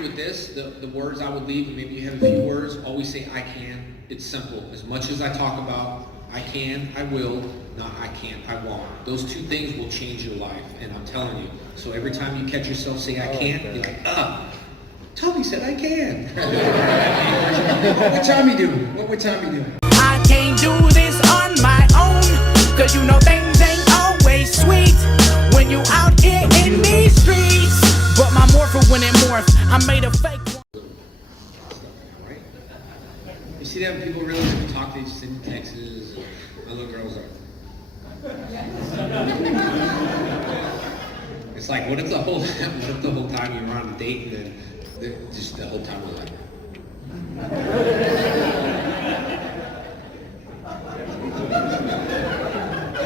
you with this, the words I would leave, and maybe you have a few words, always say I can. It's simple. As much as I talk about I can, I will, not I can't, I won't. Those two things will change your life, and I'm telling you. So every time you catch yourself say I can't, you're like, Tommy said I can. What Tommy doing? What Tommy doing? I can't do this on my own, cause you know things ain't always sweet when you out here in these streets. But my morpher when it morph, I made a fake one. Right? You see that when people really want to talk, they just send texts, my little girls are. It's like, what if the whole time you're on a date and then just the whole time we're like,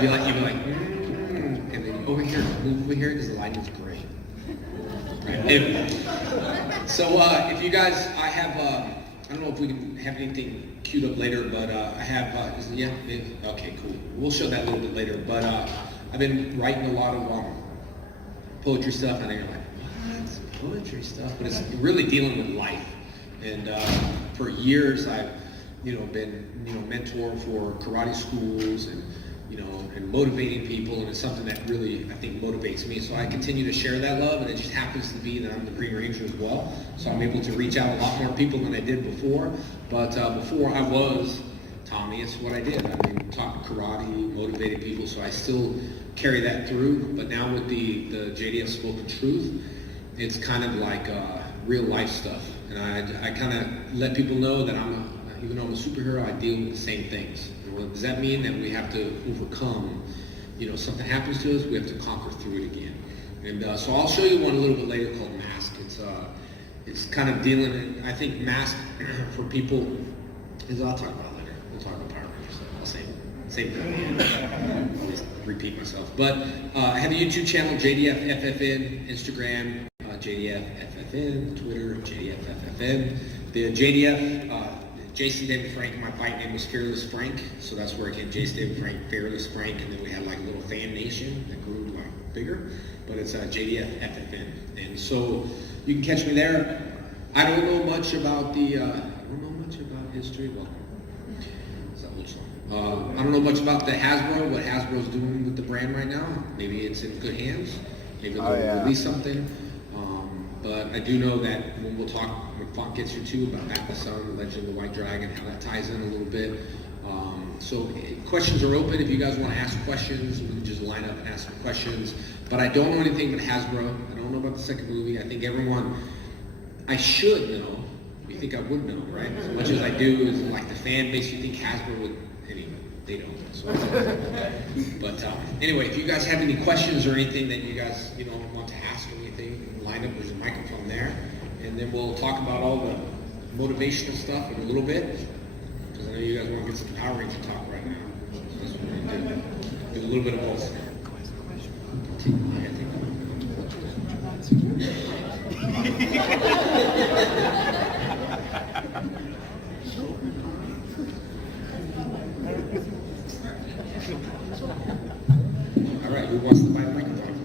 you'd be like, and then over here, move over here because the lighting's great. Right. Anyway, so if you guys, I have, I don't know if we can have anything queued up later, but I have, okay, cool. We'll show that a little bit later, but I've been writing a lot of poetry stuff, and you're like, what? Poetry stuff? But it's really dealing with life. And for years, I've, been, mentor for karate schools and, and motivating people, and it's something that really, I think, motivates me. So I continue to share that love, and it just happens to be that I'm the Green Ranger as well. So I'm able to reach out a lot more people than I did before. But before I was Tommy, it's what I did. I mean, taught karate, motivated people, so I still carry that through. But now with the JDF Spoken Truth, it's kind of like real life stuff. And I kind of let people know that even though I'm a superhero, I deal with the same things. Well, does that mean that we have to overcome, something happens to us, we have to conquer through it again? And so I'll show you one a little bit later called Mask. It's kind of dealing, I think Mask for people is, I'll talk about it later. We'll talk about Power Rangers. I'll same thing. I'll just repeat myself. But I have a YouTube channel, JDFFFN, Instagram, JDFFFN, Twitter, JDFFFN. The JDF, Jason David Frank, my fight name was Fearless Frank, so that's where it came, Jason David Frank, Fearless Frank, and then we had like a little fan nation that grew like bigger, but it's JDF FFN, and so you can catch me there. I don't know much about history. Well, it's that old song. I don't know much about the Hasbro, what Hasbro's doing with the brand right now. Maybe it's in good hands. Maybe they'll release something. But I do know that when we'll talk, when Faunt gets here too, about Back to the Sun, the Legend of the White Dragon, how that ties in a little bit. So questions are open. If you guys want to ask questions, we can just line up and ask some questions. But I don't know anything about Hasbro. I don't know about the second movie. I think everyone, I should know. You think I would know, right? As much as I do, is like the fan base, you think Hasbro would, anyway, they don't. So, but anyway, if you guys have any questions or anything that you guys, want to ask or anything, line up, there's a microphone there, and then we'll talk about all the motivational stuff in a little bit, because I know you guys want to get some Power Ranger talk right now. So that's what we're going to do a little bit of both. All right, who wants to buy the microphone?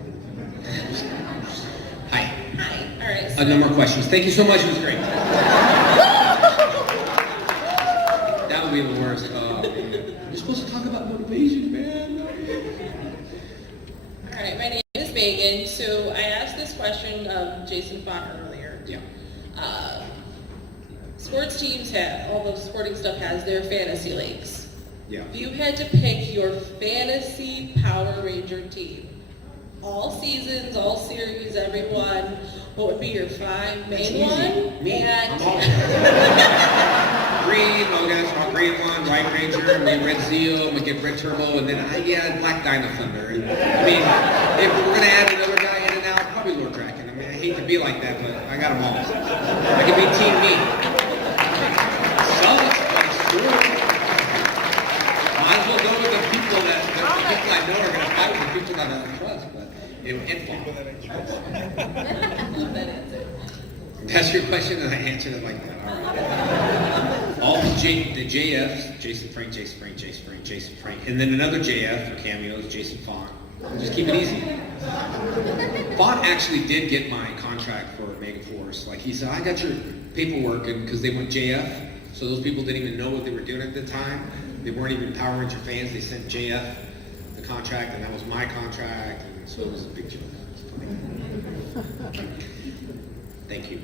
Hi. Hi. All right. So No more questions. Thank you so much. It was great. That would be the worst. You're supposed to talk about motivation, man. All right. My name is Megan. So I asked this question of Jason Faunt earlier. Yeah. Sports teams have, all the sporting stuff has their fantasy leagues. Yeah. If you had to pick your fantasy Power Ranger team, all seasons, all series, everyone, what would be your 5 main one? Me. And I'm all green, my green one, White Ranger, and then Red Zeo, I'm gonna get Red Turbo, and then Black Dino Thunder. And, I mean, if we're gonna add another guy in and out, probably Lord Draken. I mean, I hate to be like that, but I got them all. I can be Team Me. Sucks, but it's true. Might as well go with the people that the people I know are gonna fight with the people that I don't trust, but it would end love that answer. That's your question, and I answered it like that. All right. All the JFs, Jason Frank, and then another JF for cameos, Jason Faunt, Just keep it easy. Faunt actually did get my contract for Megaforce. Like he said, I got your paperwork, and because they went JF, so those people didn't even know what they were doing at the time. They weren't even Power Ranger fans. They sent JF the contract, and that was my contract, and so it was a big joke. Thank you.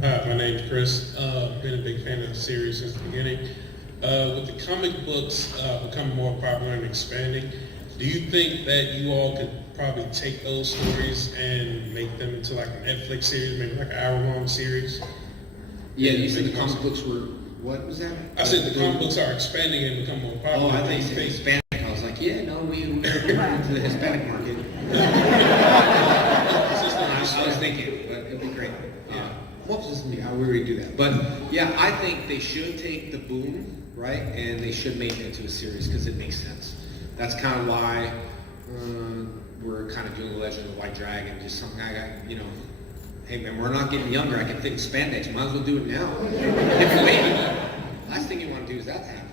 Hi, my name's Chris. Been a big fan of the series since the beginning. With the comic books becoming more popular and expanding, do you think that you all could probably take those stories and make them into like a Netflix series, maybe like an hour-long series? Yeah, you said the comic books were, what was that? I said the comic books are expanding and become more popular. Oh, I think you said Hispanic. I was like, yeah, no, we're into the Hispanic market. I was thinking, but it'd be great. Yeah. What was this? We already do that. But yeah, I think they should take the boom, right, and they should make it into a series because it makes sense. That's kind of why we're kind of doing the Legend of the White Dragon. Just something I got, you know. Hey man, we're not getting younger. I can think spandex. Might as well do it now. If you wait, last thing you want to do is that to happen.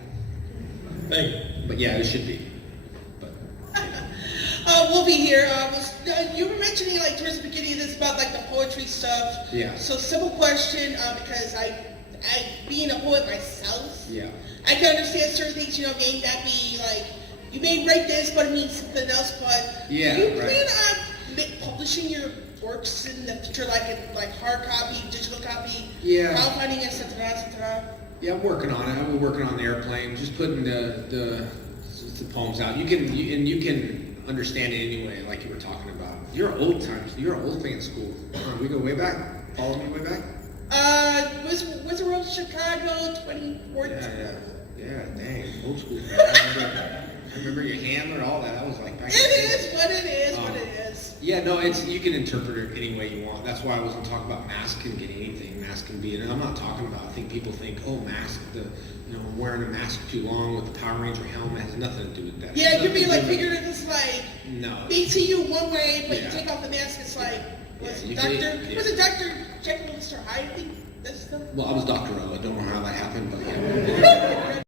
Thank you. But yeah, it should be. But we'll be here. You were mentioning like towards the beginning of this about like the poetry stuff. Yeah. So simple question, because I being a poet myself, yeah. I can understand certain things. You know, may not be like you may write this, but it means something else. But yeah, do you right. plan on publishing your works in the future, like hard copy, digital copy, yeah, crowdfunding, etc. Yeah, I'm working on it. I'm working on the airplane, just putting the poems out. You can understand it anyway, like you were talking about. You're old times. You're an old fan school. We go way back. Follow me way back. Was the road to Chicago 2014? Yeah, dang, old school. I remember your handler, all that. That was like back. It is what it is. What it is. Yeah, no, you can interpret it any way you want. That's why I wasn't talking about mask can get anything. Mask can be, and I'm not talking about. I think people think, oh, mask, wearing a mask too long with the Power Ranger helmet has nothing to do with that. Yeah, it could be like figurative. It's like no. BTU one way, but Yeah. you take off the mask. It's like was Yeah, it Dr. Jekyll and Mr. Hyde? I think that's the. Well, I was Dr. O. I don't know how that happened, but yeah.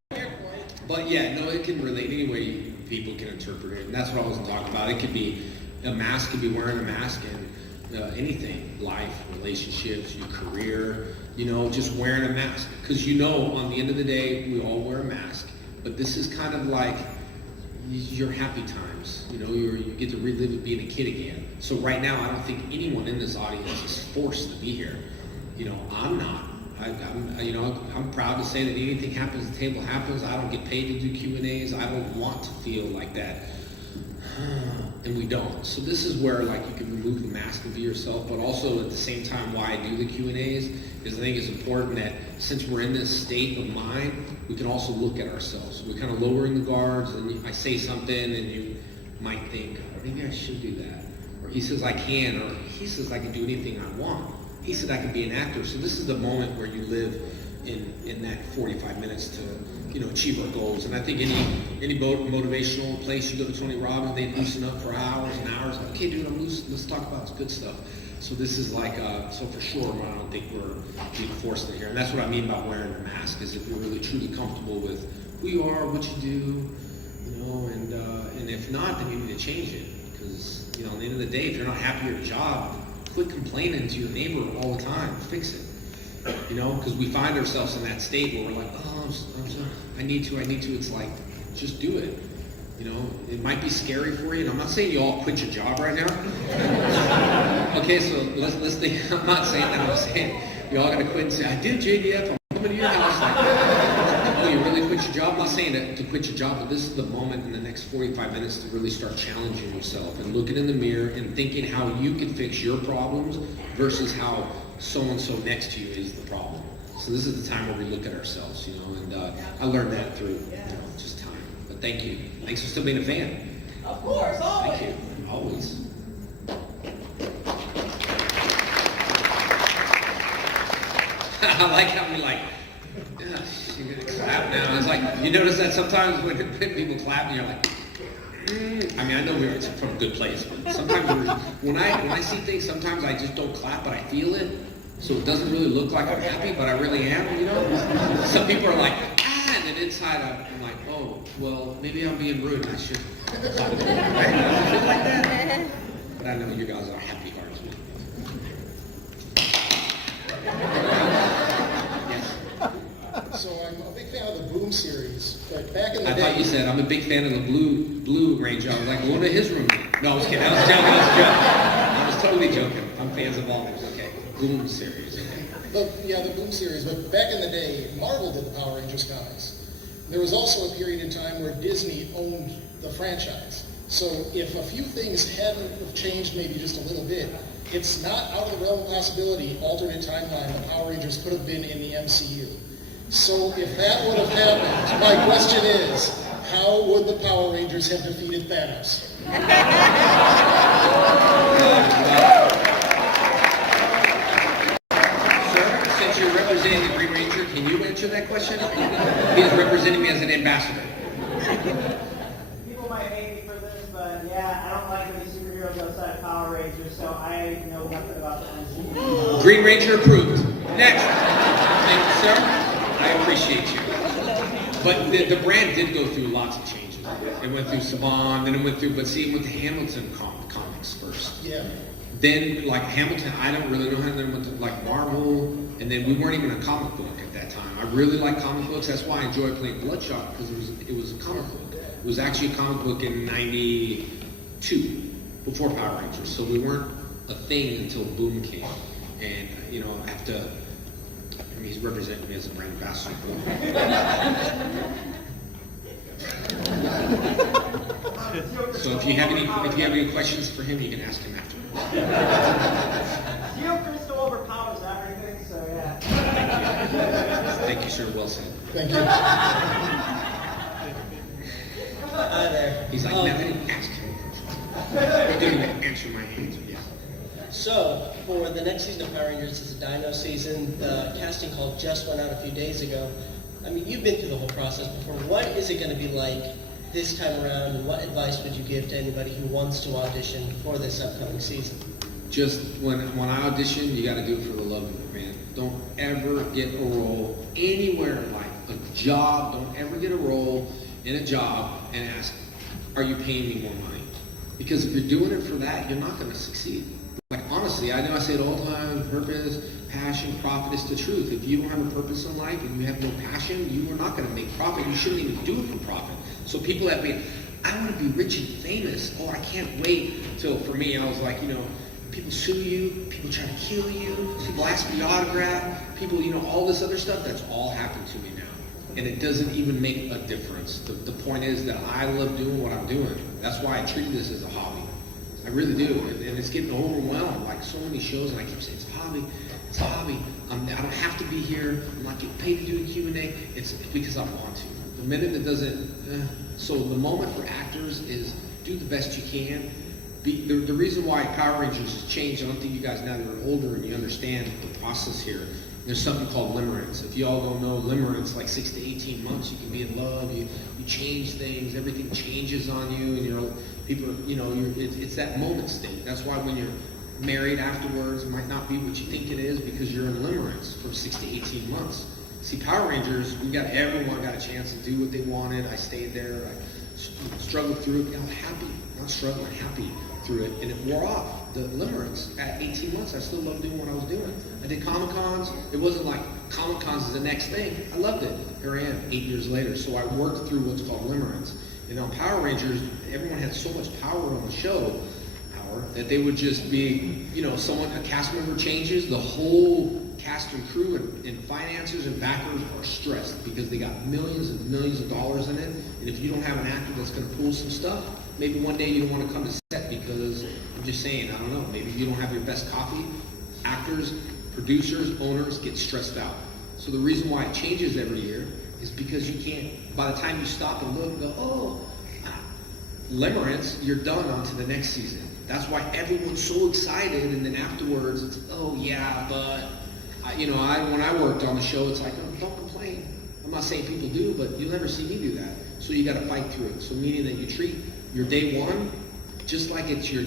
But yeah, no, it can relate any way people can interpret it, and that's what I was talking about. It could be a mask, could be wearing a mask, and anything, life, relationships, your career, just wearing a mask. Because on the end of the day, we all wear a mask, but this is kind of like your happy times. You get to relive it being a kid again. So right now, I don't think anyone in this audience is forced to be here. I'm not. I'm proud to say that anything happens, the table happens. I don't get paid to do Q&As. I don't want to feel like that. And we don't. So this is where you can remove the mask and be yourself, but also at the same time why I do the Q&As is I think it's important that since we're in this state of mind, we can also look at ourselves. We're kind of lowering the guards, and I say something and you might think, maybe I should do that. Or he says I can, or he says I can do anything I want. He said I could be an actor. So this is the moment where you live in that 45 minutes to achieve our goals. And I think any motivational place you go to, Tony Robbins, they loosen up for hours and hours. Okay, dude, I'm loose. Let's talk about some good stuff. So this is so for sure, I don't think we're being forced in here. And that's what I mean by wearing the mask, is if you're really truly comfortable with who you are, what you do, and if not, then you need to change it. Because at the end of the day, if you're not happy at your job, quit complaining to your neighbor all the time. Fix it. Because we find ourselves in that state where we're like, oh, I'm sorry. I need to. It's like, just do it. It might be scary for you. And I'm not saying you all quit your job right now. Okay, so let's think. I'm not saying that. I'm saying you all got to quit and say, I did JDF. I'm coming to your house. Oh, you really quit your job? I'm not saying to quit your job, but this is the moment in the next 45 minutes to really start challenging yourself and looking in the mirror and thinking how you can fix your problems versus how so-and-so next to you is the problem. So this is the time where we look at ourselves, and I learned that through just time. But thank you. Thanks for still being a fan. Of course, always. Thank you. Always. I like how we you're gonna clap now. It's like, you notice that sometimes when people clap and you're like, I know we're from a good place, but sometimes when I see things, sometimes I just don't clap, but I feel it. So it doesn't really look like I'm happy, but I really am, Some people are like, and then inside I'm like, oh, well, maybe I'm being rude. I should like that. But I know you guys are happy hearts. Yes. So I'm a big fan of the Boom series, but back in the I day... thought you said I'm a big fan of the Blue Ranger. I was like, go to his room. No, I was kidding. I was joking. I was totally joking. I'm fans of all of them. Okay. Boom series. Okay. The Boom series, but back in the day, Marvel did the Power Rangers comics. There was also a period in time where Disney owned the franchise. So if a few things hadn't have changed maybe just a little bit, it's not out of the realm of possibility, alternate timeline, the Power Rangers could have been in the MCU. So if that would have happened, my question is, how would the Power Rangers have defeated Thanos? Sir, since you're representing the Green Ranger, can you answer that question? He is representing me as an ambassador. People might hate me for this, but yeah, I don't like any superheroes outside of Power Rangers, so I know nothing about the MCU. Green Ranger approved. Next. Thank you, sir. I appreciate you. But the brand did go through lots of changes. It went through Saban, then it went through, but see, it went to Hamilton comics first. Yeah. Then, like Hamilton, I don't really know how. Then went to like Marvel, and then we weren't even a comic book at that time. I really like comic books. That's why I enjoyed playing Bloodshot, because it was a comic book. It was actually a comic book in '92, before Power Rangers. So we weren't a thing until Boom came, and I have to. I mean, he's representing me as a brand ambassador. So if you have any questions for him, you can ask him after. Zero Crystal overpowers everything, so yeah. Thank you, sir. Well said. Thank you. Hi there. He's like, no, I didn't ask him. I didn't even answer my answer. Yeah. So, for the next season of Power Rangers, it's a Dino season. The casting call just went out a few days ago. I mean, you've been through the whole process before. What is it going to be like this time around, and what advice would you give to anybody who wants to audition for this upcoming season? Just when I audition, you got to do it for the love of it, man. Don't ever get a role anywhere in life, a job. Don't ever get a role in a job and ask, are you paying me more money? Because if you're doing it for that, you're not going to succeed. Like, honestly, I know I say it all the time, purpose, passion, profit is the truth. If you don't have a purpose in life and you have no passion, you are not going to make profit. You shouldn't even do it for profit. So people have been, I want to be rich and famous. Oh, I can't wait till, for me, I was like, people sue you, people try to kill you, people ask for your autograph, people, all this other stuff, that's all happened to me now. And it doesn't even make a difference. The point is that I love doing what I'm doing. That's why I treat this as a hobby. I really do, and it's getting overwhelmed. Like so many shows, and I keep saying it's a hobby. It's a hobby. I don't have to be here. I'm not getting paid to do a Q&A. It's because I want to. The minute it doesn't, so the moment for actors is do the best you can. The reason why Power Rangers has changed, I don't think you guys now that you're older and you understand the process here. There's something called limerence. If you all don't know, limerence, like 6 to 18 months, you can be in love, you change things, everything changes on you, and it's that moment state. That's why when you're married afterwards, it might not be what you think it is because you're in limerence for 6 to 18 months. See, Power Rangers, everyone got a chance to do what they wanted. I stayed there, I struggled through it, I'm happy, not struggling, happy through it, and it wore off. The limerence, at 18 months, I still loved doing what I was doing. I did Comic-Cons. It wasn't like Comic-Cons is the next thing. I loved it. Here I am, 8 years later. So I worked through what's called limerence. And on Power Rangers, everyone had so much power on the show, that they would just be, a cast member changes, the whole cast and crew and financiers and backers are stressed because they got millions and millions of dollars in it. And if you don't have an actor that's going to pull some stuff, maybe one day you don't want to come to set because, I'm just saying, I don't know, maybe you don't have your best coffee. Actors, producers, owners get stressed out. So the reason why it changes every year is because you can't, by the time you stop and look, go, limerence, you're done on to the next season. That's why everyone's so excited, and then afterwards it's, oh yeah, but, when I worked on the show, it's like, oh, don't complain. I'm not saying people do, but you'll never see me do that. So you got to fight through it. So meaning that you treat your day one just like it's your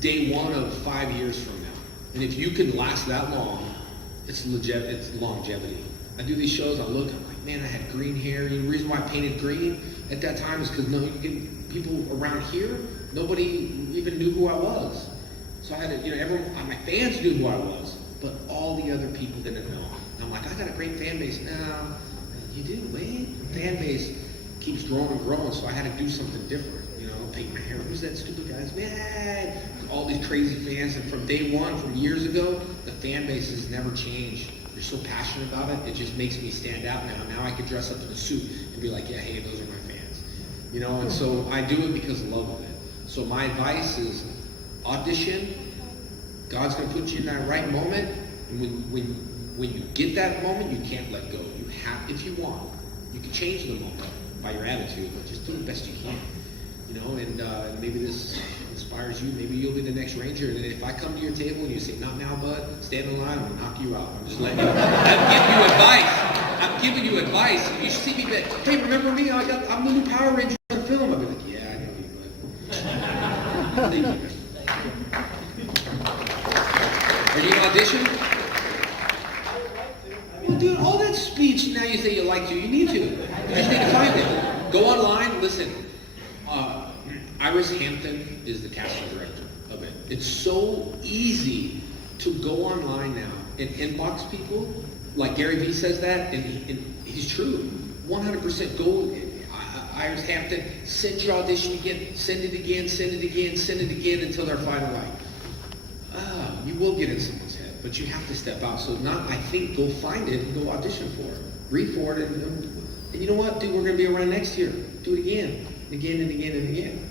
day one of 5 years from now. And if you can last that long, it's longevity. I do these shows, I'm like, man, I had green hair. The reason why I painted green at that time is because people people around here, nobody even knew who I was. So I had to, everyone, my fans knew who I was, but all the other people didn't know. And I'm like, I got a great fan base. No, you do, Wayne. Fan base keeps growing and growing, so I had to do something different. Paint my hair. Who's that stupid guy? Man, all these crazy fans, and from day one, from years ago, the fan base has never changed. They're so passionate about it. It just makes me stand out now. Now I can dress up in a suit and be like, yeah, hey, those are my fans. And so I do it because of love of it. So my advice is audition. God's going to put you in that right moment. And when you get that moment, you can't let go. You have, if you want, you can change the moment by your attitude, but just do the best you can. And maybe this inspires you. Maybe you'll be the next Ranger. And if I come to your table and you say, not now, bud, stand in line, I'm going to knock you out. I'm just letting you know. I'm giving you advice. You should see me, hey, remember me? I'm the new Power Ranger on the film. I'll be like, yeah, I know you, bud. Thank you. Are you going to audition? Well, dude, all that speech, now you say you like to. You need to. You just need to find it. Go online, listen. Iris Hampton is the casting director of it. It's so easy to go online now and inbox people. Like Gary Vee says that, and he's true. 100% go. Iris Hampton, send your audition again, send it again, send it again, send it again until they're finally like, you will get in someone's head, but you have to step out. So I think go find it and go audition for it. Read for it, and you know what, dude, we're going to be around next year. Do it again, again and again and again.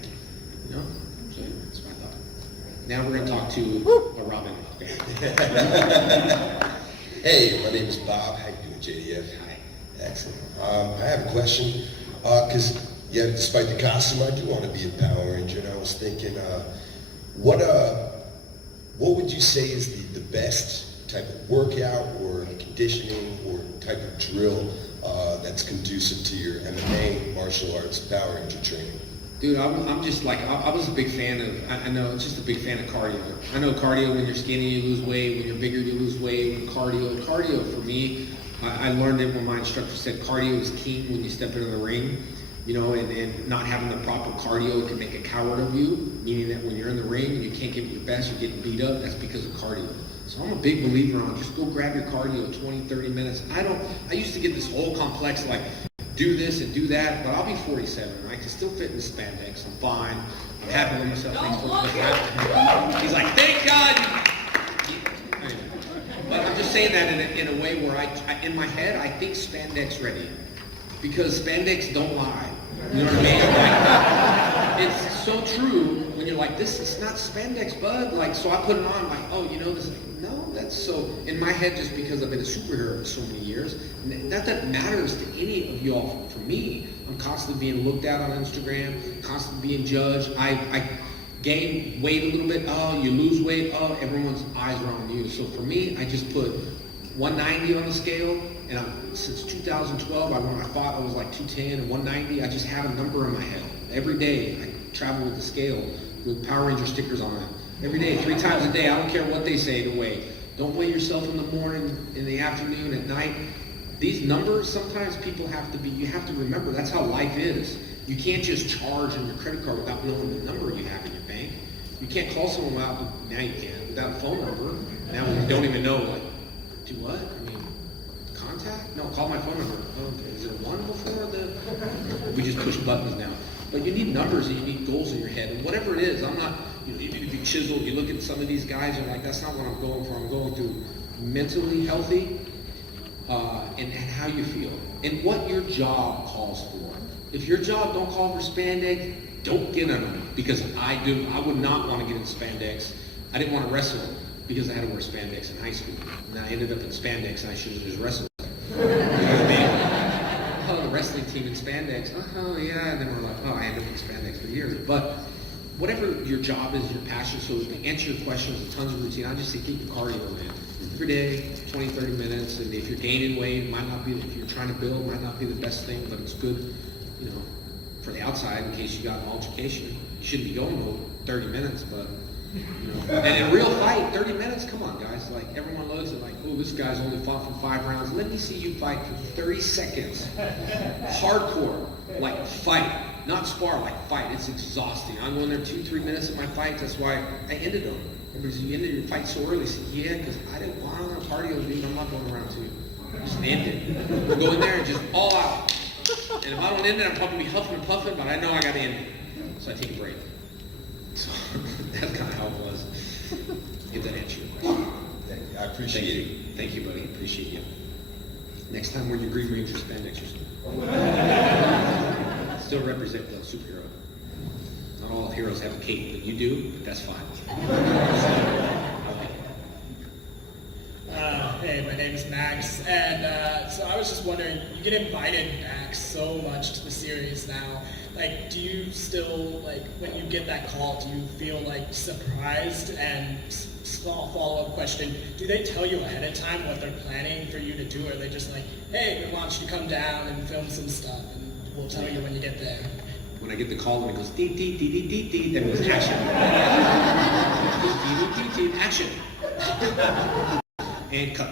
So that's my thought. Now we're going to talk to a Robin. Hey, my name is Bob. How you doing, JDF? Hi. Excellent. I have a question. Because, despite the costume, I do want to be a Power Ranger. And I was thinking, what would you say is the best type of workout or conditioning or type of drill that's conducive to your MMA, martial arts, Power Ranger training? Dude, I'm just like, I was a big fan of, I know, just a big fan of cardio. I know cardio, when you're skinny, you lose weight. When you're bigger, you lose weight. Cardio for me, I learned it when my instructor said cardio is king when you step into the ring. And not having the proper cardio can make a coward of you, meaning that when you're in the ring and you can't give it your best, you're getting beat up, that's because of cardio. So I'm a big believer on just go grab your cardio 20, 30 minutes. I used to get this whole complex, like, do this and do that, but I'll be 47, right? I can still fit in the spandex. I'm fine. I'm happy with myself. Thanks for He's like, thank God. But I'm just saying that in a way where in my head, I think spandex ready. Because spandex don't lie. You know what I mean? Like, it's so true when you're like, this is not spandex, bud. Like, so I put it on, like, oh, this is, no, that's so, in my head, just because I've been a superhero for so many years, not that matters to any of y'all. For me, I'm constantly being looked at on Instagram, constantly being judged. I gain weight a little bit, oh, you lose weight, oh, everyone's eyes are on you. So for me, I just put 190 on the scale, and since 2012, when I thought I was like 210 and 190, I just had a number in my head. Every day, I travel with the scale with Power Ranger stickers on it. Every day, 3 times a day. I don't care what they say to weigh. Don't weigh yourself in the morning, in the afternoon, at night. These numbers, sometimes you have to remember, that's how life is. You can't just charge on your credit card without knowing the number you have in your bank. You can't call someone now you can, without a phone number. Now you don't even know, like, do what? Contact? No, call my phone number. Oh, okay. Is there one before we just push buttons now. But you need numbers and you need goals in your head. And whatever it is, I'm not, you be chiseled. You look at some of these guys and you're like, that's not what I'm going for. I'm going through mentally healthy and how you feel. And what your job calls for. If your job don't call for spandex, don't get on them. Because I would not want to get in spandex. I didn't want to wrestle because I had to wear spandex in high school. And I ended up in spandex and I should have just wrestled. You know what I mean? Oh, the wrestling team in spandex. Oh, yeah. And then we're like, oh, I ended up in spandex for years. But whatever your job is, your passion, so to answer your questions, with tons of routine, I just say keep the cardio in. Every day, 20, 30 minutes. And if you're gaining weight, it might not be, if you're trying to build, it might not be the best thing, but it's good, for the outside in case you got an altercation. You shouldn't be going 30 minutes, but, And in a real fight, 30 minutes, come on, guys. Like, everyone looks at like, oh, this guy's only fought for 5 rounds. Let me see you fight for 30 seconds. Hardcore, like, fight. not spar, like fight. It's exhausting. I'm going there 2-3 minutes of my fight. That's why I ended them. Everybody's, you ended your fight so early. I said, yeah, because I didn't want to cardio, dude. I'm not going around 2. Just end it. We'll go in there and just all out. And if I don't end it, I'm probably be huffing and puffing, but I know I got to end it. So I take a break. So that's kind of how it was. If that answers your question. I appreciate it. Thank you, buddy. Appreciate you. Next time wear your Green Ranger spandex or something. Still represent the superhero. Not all heroes have a cape, but you do, but that's fine. Hey, my name is Max, and so I was just wondering, you get invited back so much to the series now. Like, do you still, like, when you get that call, do you feel, like, surprised? And small follow-up question, do they tell you ahead of time what they're planning for you to do, or are they just like, hey, we want you to come down and film some stuff, and we'll tell you when you get there? When I get the call and it goes dee dee dee dee dee dee, that means action. Dee, dee, dee, dee, action. And cut.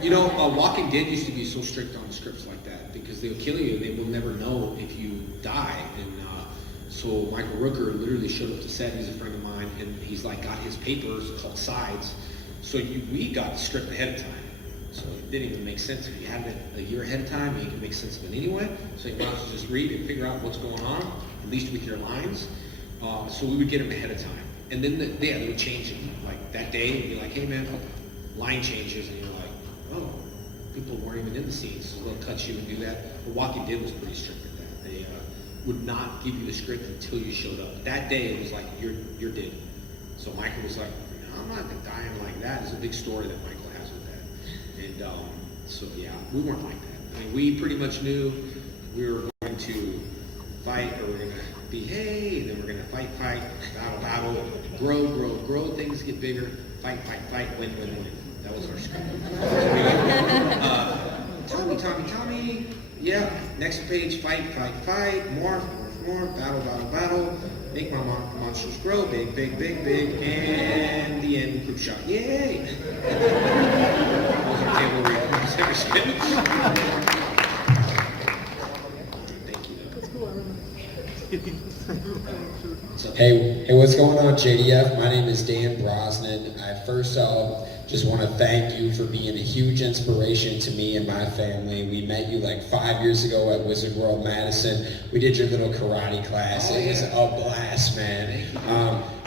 You know, Walking Dead used to be so strict on scripts like that because they'll kill you. They will never know if you die. And so Michael Rooker literally showed up to set. He's a friend of mine, and he's like got his papers called sides. So we got the script ahead of time. So it didn't even make sense. If you had it a year ahead of time, you can make sense of it anyway. So you might as well just read and figure out what's going on, at least with your lines. So we would get them ahead of time. And then they would change it. Like that day, it'd be like, hey man, line changes, and you're like, oh, people weren't even in the scenes, so they'll cut you and do that. But Walking Dead was pretty strict with that. They would not give you the script until you showed up. That day, it was like, you're dead. So Michael was like, no, I'm not dying like that. It's a big story that Michael has with that. And so yeah, we weren't like that. I mean, we pretty much knew we were going to fight, or we're going to be, hey, and then we're going to fight, battle, grow, things get bigger, fight, win. That was our script. Tommy, yeah, next page, fight, morph, battle, make my monsters grow, big, and the end, group shot, yay! That was our table read. Thank you. That's cool, I remember. Hey, what's going on, JDF? My name is Dan Brosnan. I first just want to thank you for being a huge inspiration to me and my family. We met you like 5 years ago at Wizard World Madison. We did your little karate class. It was a blast, man.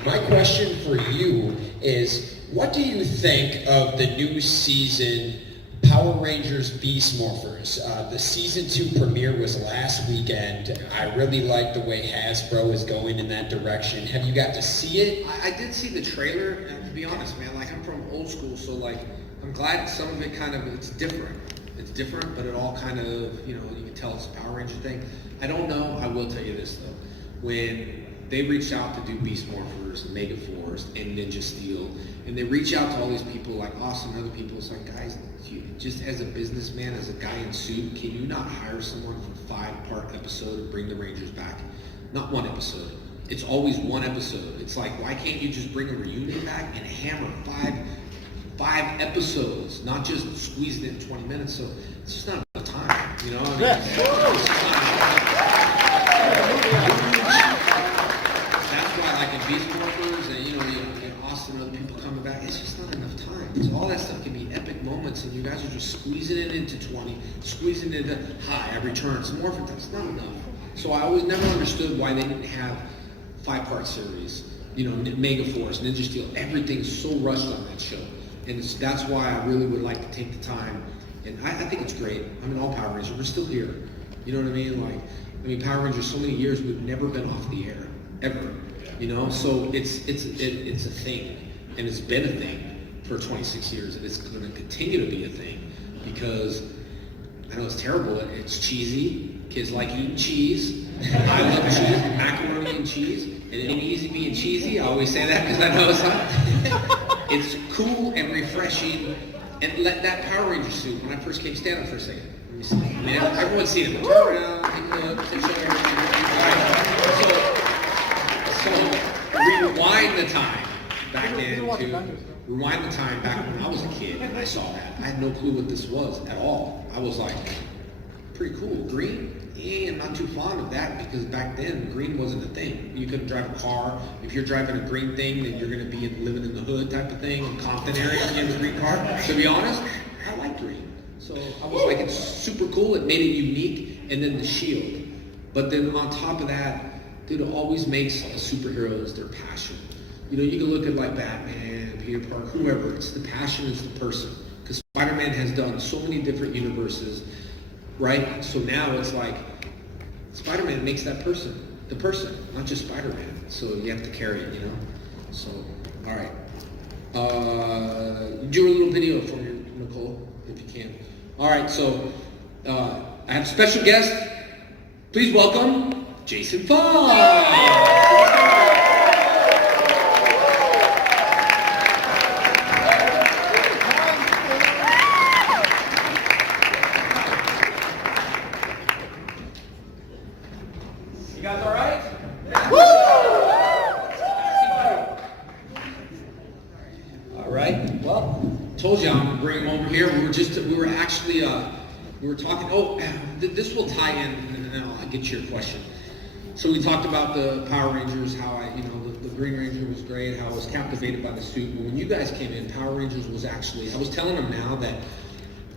My question for you is, what do you think of the new season Power Rangers Beast Morphers? The season 2 premiere was last weekend. I really like the way Hasbro is going in that direction. Have you got to see it? I did see the trailer, and to be honest, man, like I'm from old school, so like I'm glad some of it it's different. It's different, but it all kind of, you can tell it's a Power Ranger thing. I don't know. I will tell you this though, when they reached out to do Beast Morphers and Mega Force and Ninja Steel, and they reach out to all these people like Austin and other people. It's like, guys, just as a businessman, as a guy in suit, can you not hire someone for a 5-part episode to bring the Rangers back? Not one episode. It's always one episode. It's like, why can't you just bring a reunion back and hammer five episodes, not just squeeze it in 20 minutes? So it's just not enough time, I mean, it's just not That's why, like in Beast Morphers and Austin and other people coming back, it's just not enough time. Because all that stuff can be epic moments, and you guys are just squeezing it into 20, squeezing it into hi, I return, some more. That's not enough. So I always never understood why they didn't have 5-part series. Mega Force, Ninja Steel, everything's so rushed on that show. And that's why I really would like to take the time. And I think it's great. I mean, all Power Rangers, we're still here. You know what I mean? Power Rangers, so many years, we've never been off the air, ever. So it's a thing, and it's been a thing for 26 years, and it's going to continue to be a thing because I know it's terrible. It's cheesy. Kids like eating cheese. I love cheese, macaroni and cheese. And it ain't easy being cheesy. I always say that because I know it's not. It's cool and refreshing. And let that Power Ranger suit, when I first came, stand up for a second. Let me see. I mean, everyone's seen it. Turn around, take a look, show everything. All right. So rewind the time back when I was a kid and I saw that. I had no clue what this was at all. I was like, pretty cool. Green, I'm not too fond of that because back then green wasn't a thing. You couldn't drive a car. If you're driving a green thing, then you're going to be living in the hood type of thing in Compton area if you have a green car. To be honest, I like green. So I was like, it's super cool. It made it unique. And then the shield. But then on top of that, dude, it always makes a superhero is their passion. You know, you can look at like Batman, Peter Parker, whoever. It's the passion is the person. Because Spider-Man has done so many different universes, right? So now it's like Spider-Man makes that person the person, not just Spider-Man. So you have to carry it, you know? So, all right. Do a little video for me, Nicole, if you can. All right, so I have a special guest. Please welcome Jason Faunt. You guys all right? All right. Well, told you I'm gonna bring him over here. We were actually talking. Oh, this will tie in, and then I'll get to your question. So we talked about the Power Rangers, how the Green Ranger was great, how I was captivated by the suit. But when you guys came in, Power Rangers was actually. I was telling them now that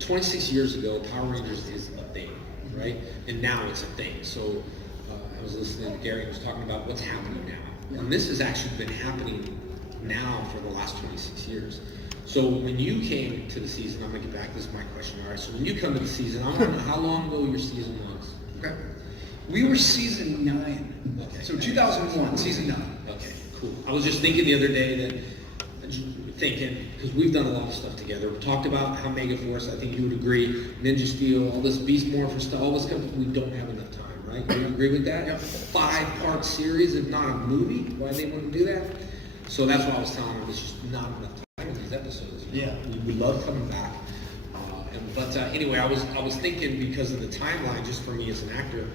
26 years ago, Power Rangers is a thing, right? And now it's a thing. So. I was listening to Gary was talking about what's happening now. And this has actually been happening now for the last 26 years. So when you came to the season, I'm going to get back, this is my question. All right, so when you come to the season, I want to know how long ago your season was. Okay. We were season 9. Okay. So 2001, season 9. Okay, cool. I was just thinking the other day because we've done a lot of stuff together. We talked about how Megaforce, I think you would agree, Ninja Steel, all this Beast Morpher stuff, all this stuff, we don't have enough time. Right? You agree with that? Yep. 5-part series, if not a movie. Why they want to do that? So that's what I was telling them. It's just not enough time with these episodes. Yeah. We love coming back. But anyway, I was thinking because of the timeline, just for me as an actor,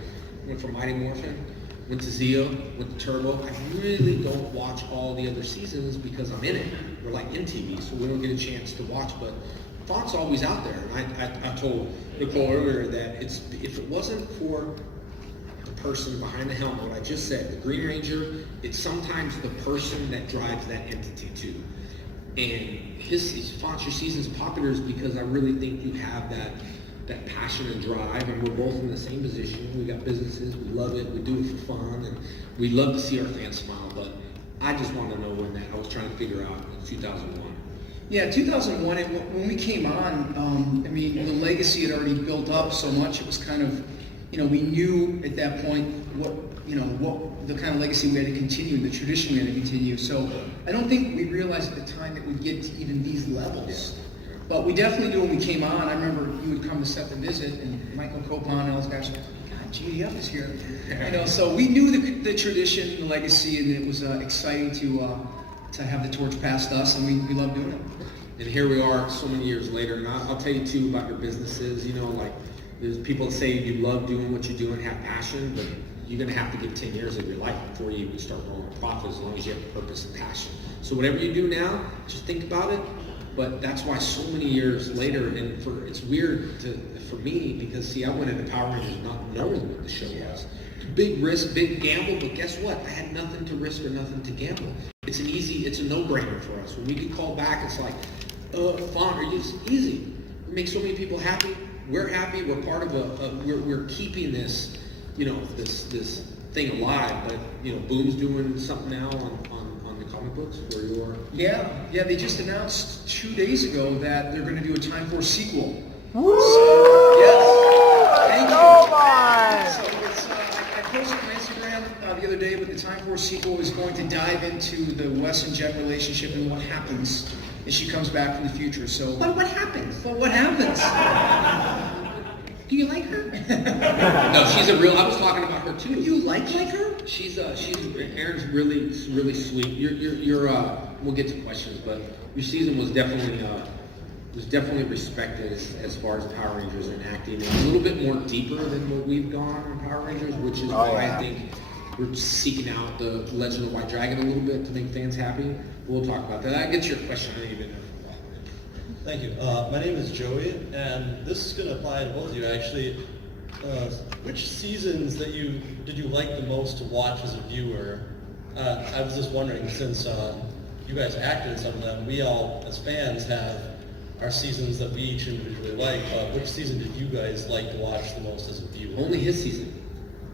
went from Mighty Morphin, went to Zeo, went to Turbo. I really don't watch all the other seasons because I'm in it. We're like in TV, so we don't get a chance to watch. But Faunt's always out there. And I told Nicole earlier that if it wasn't for person behind the helmet, what I just said, the Green Ranger, it's sometimes the person that drives that entity too. And Faunt, your season's popular is because I really think you have that passion and drive, and we're both in the same position. We got businesses, we love it, we do it for fun, and we love to see our fans smile, but I just want to know when that, I was trying to figure out in 2001. Yeah, 2001, when we came on, I mean, the legacy had already built up so much, it was kind of, we knew at that point what the kind of legacy we had to continue, the tradition we had to continue. So I don't think we realized at the time that we'd get to even these levels. But we definitely knew when we came on. I remember you would come to set the visit, and Michael Copon and all those guys were like, God, GDF is here. So we knew the tradition, the legacy, and it was exciting to have the torch passed us, and we love doing it. And here we are so many years later, and I'll tell you too about your businesses, there's people that say you love doing what you do and have passion, but you're going to have to give 10 years of your life before you even start rolling profit as long as you have purpose and passion. So whatever you do now, just think about it. But that's why so many years later, and it's weird for me because I went into Power Rangers not knowing what the show was. Big risk, big gamble, but guess what? I had nothing to risk or nothing to gamble. It's a no-brainer for us. When we get called back, it's like, Faunt, it's easy. We make so many people happy. We're happy. We're part of we're keeping this, this thing alive. But Boom's doing something now on the comic books where you are. Yeah. They just announced 2 days ago that they're going to do a Time Force sequel. So, yes. Thank you. So it's, I posted on Instagram the other day, but the Time Force sequel is going to dive into the Wes and Jen relationship and what happens as she comes back from the future. So. But what happens? Do you like her? No, she's a real. I was talking about her too. You like her? She's Erin's really sweet. You're we'll get to questions, but your season was definitely respected as far as Power Rangers and acting. It's a little bit more deeper than what we've gone on Power Rangers, which is why I think we're seeking out the Legend of White Dragon a little bit to make fans happy. We'll talk about that. I get your question. I know you've been there for a while. Thank you. My name is Joey, and this is going to apply to both of you, actually. Which seasons did you like the most to watch as a viewer? I was just wondering, since you guys acted in some of them, we all as fans have our seasons that we each individually like. Which season did you guys like to watch the most as a viewer? Only his season.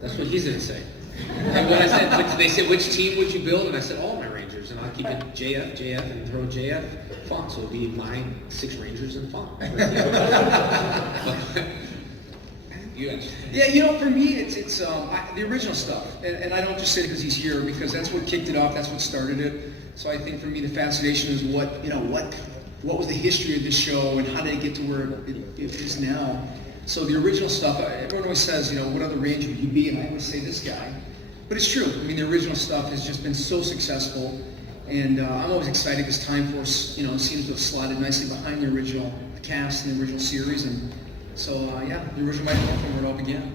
That's what he's gonna say. And when I said, they said, which team would you build? And I said, all my Rangers. And I'll keep it JF, and throw JF, Faunt. So it'll be my 6 Rangers and Faunt. You answer. Yeah, you know, for me, it's the original stuff, and I don't just say it because he's here, because that's what kicked it off, that's what started it. So I think for me, the fascination is what was the history of this show, and how did it get to where it is now. So the original stuff, everyone always says, what other Ranger would you be? And I always say this guy, but it's true. I mean, the original stuff has just been so successful, and I'm always excited because Time Force, seems to have slotted nicely behind the original cast and the original series, and so, the original might come from where it all began.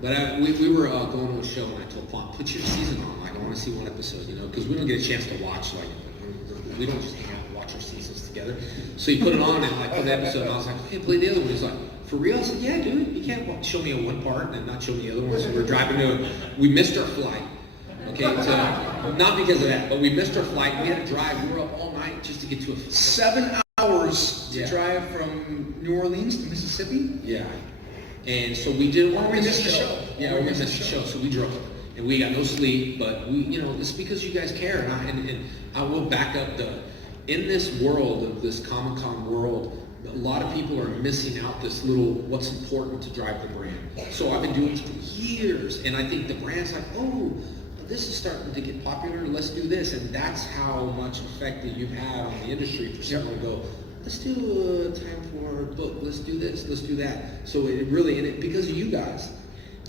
But we were going to a show, and I told Faunt, put your season on. Like, I want to see one episode, because we don't get a chance to watch. Like, we don't just hang out and watch our seasons together. So he put it on, and for the episode, and I was like, hey, play the other one. He's like, for real? I said, yeah, dude. You can't show me a one part and then not show me the other one. So we're driving we missed our flight. Okay, not because of that, but we missed our flight. We had to drive. We were up all night just to get to a 7 hours to drive from New Orleans to Mississippi. Yeah, and so we didn't want to we miss missed the show. Yeah, we missed the show, so we drove, and we got no sleep. But it's because you guys care, and I will back up in this world of this Comic-Con world. A lot of people are missing out this little what's important to drive the brand. So I've been doing this for years, and I think the brand's like, oh, this is starting to get popular, let's do this. And that's how much effect that you've had on the industry for someone to go, let's do a Time for a book, let's do this, let's do that. So it really, because of you guys.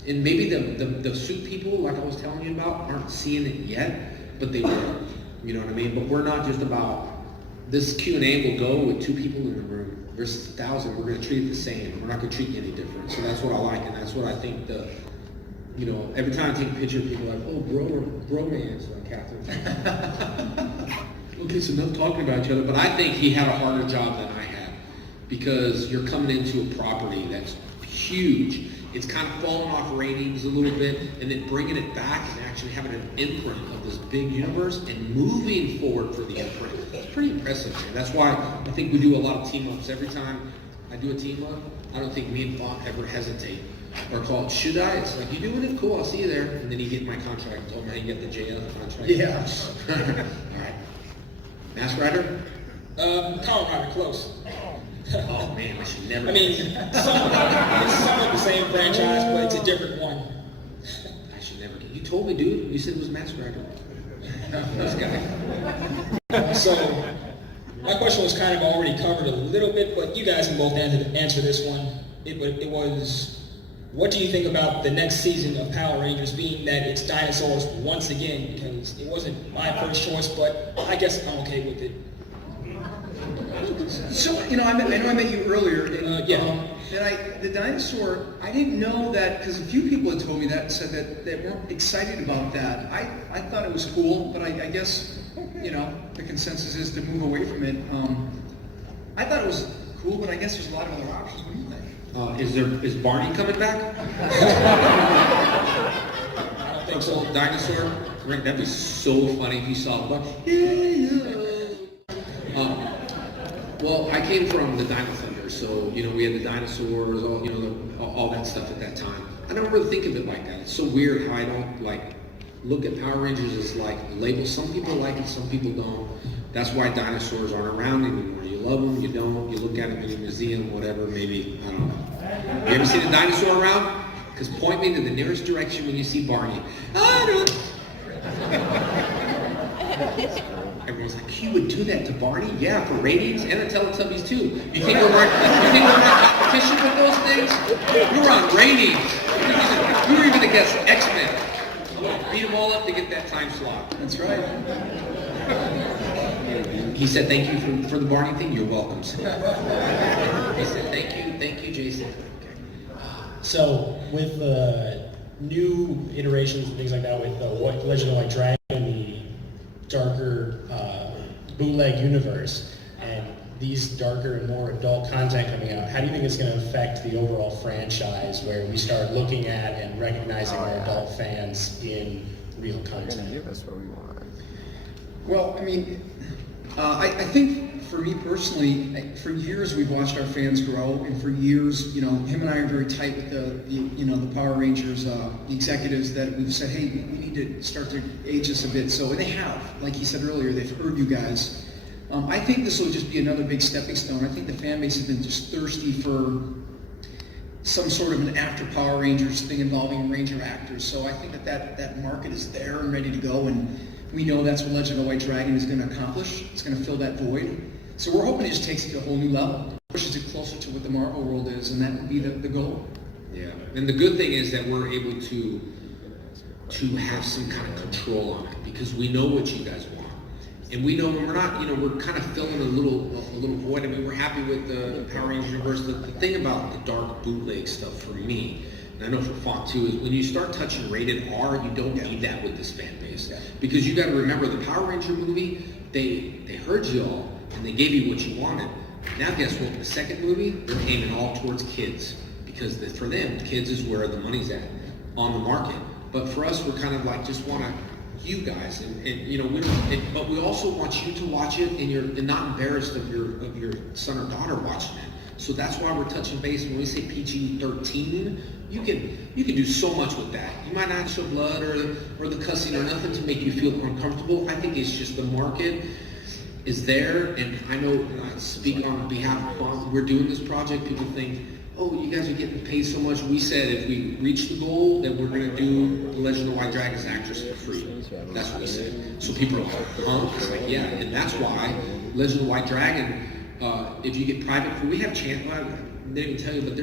And maybe the suit people, like I was telling you about, aren't seeing it yet, but they will. You know what I mean? But we're not just about, this Q&A will go with 2 people in the room versus 1,000. We're going to treat it the same. We're not going to treat you any different. So that's what I like, and that's what I think every time I take a picture, people are like, oh, bromance, like Catherine. Okay, so enough talking about each other. But I think he had a harder job than I had, because you're coming into a property that's huge. It's kind of falling off ratings a little bit, and then bringing it back and actually having an imprint of this big universe and moving forward for the imprint. It's pretty impressive, man. That's why I think we do a lot of team-ups. Every time I do a team-up, I don't think me and Faunt ever hesitate or call it, should I? It's like, you doing it? Cool, I'll see you there. And then he get my contract and told me how you get the JL contract. Yeah. All right. Mask Rider? Kamen Rider, close. Oh man, I should never. I mean, it's somewhat the same franchise, but it's a different one. I should never get. You told me, dude. You said it was Mask Rider. This guy. So, my question was kind of already covered a little bit, but you guys can both answer this one. It was, what do you think about the next season of Power Rangers, being that it's dinosaurs once again? Because it wasn't my first choice, but I guess I'm okay with it. So, I know I met you earlier, and yeah. The dinosaur, I didn't know that, because a few people had told me that and said that they weren't excited about that. I thought it was cool, but I guess, the consensus is to move away from it. I thought it was cool, but I guess there's a lot of other options. What do you think? Is Barney coming back? I don't think so. Dinosaur? That'd be so funny if you saw Barney. Well, I came from the Dino Thunder, so we had the dinosaurs, all that stuff at that time. I don't really think of it like that. It's so weird how I don't look at Power Rangers as labels. Some people like it, some people don't. That's why dinosaurs aren't around anymore. You love them, you don't. You look at them in a museum, whatever. Maybe I don't know. You ever seen a dinosaur around? Because point me to the nearest direction when you see Barney. Everyone's like, he would do that to Barney? Yeah, for ratings and the Teletubbies too. You think we're in competition with those things? We're on ratings. We were even against X-Men. Beat them all up to get that time slot. That's right. He said, thank you for the Barney thing. You're welcome. He said, thank you, Jason. So with new iterations and things like that, with Legend of Dragon, the darker bootleg universe, and these darker and more adult content coming out, how do you think it's going to affect the overall franchise where we start looking at and recognizing our adult fans in real content? Give us what we want. Well, I mean, I think for me personally, for years we've watched our fans grow, and for years, you know, him and I are very tight with the Power Rangers, the executives that we've said, hey, we need to start to age this a bit. So, and they have, like he said earlier, they've heard you guys. I think this will just be another big stepping stone. I think the fan base has been just thirsty for some sort of an after Power Rangers thing involving Ranger actors. So I think that market is there and ready to go, and we know that's what Legend of the White Dragon is going to accomplish. It's going to fill that void. So we're hoping it just takes it to a whole new level, pushes it closer to what the Marvel world is, and that would be the goal. Yeah, and the good thing is that we're able to have some kind of control on it because we know what you guys want. And we know when we're not, you know, we're kind of filling a little void. I mean, we're happy with the Power Rangers universe. The thing about the dark bootleg stuff for me, and I know for Faunt too, is when you start touching rated R, you don't need that with this fan base. Because you got to remember, the Power Ranger movie, they heard you all and they gave you what you wanted. Now guess what? In the second movie, they're aiming all towards kids because for them, kids is where the money's at on the market. But for us, we're kind of like just want to. You guys, and you know, but we also want you to watch it, and you're not embarrassed of your son or daughter watching it. So that's why we're touching base. When we say PG-13, you can do so much with that. You might not show blood or the cussing or nothing to make you feel uncomfortable. I think it's just the market is there, and I know I speak on behalf of Faunt. We're doing this project. People think, oh, you guys are getting paid so much. We said if we reach the goal, then we're going to do the Legend of the White Dragon's actress for free. That's what we said. So people are like, huh? It's like, yeah, and that's why Legend of the White Dragon, if you get private, we have chance. I didn't tell you, but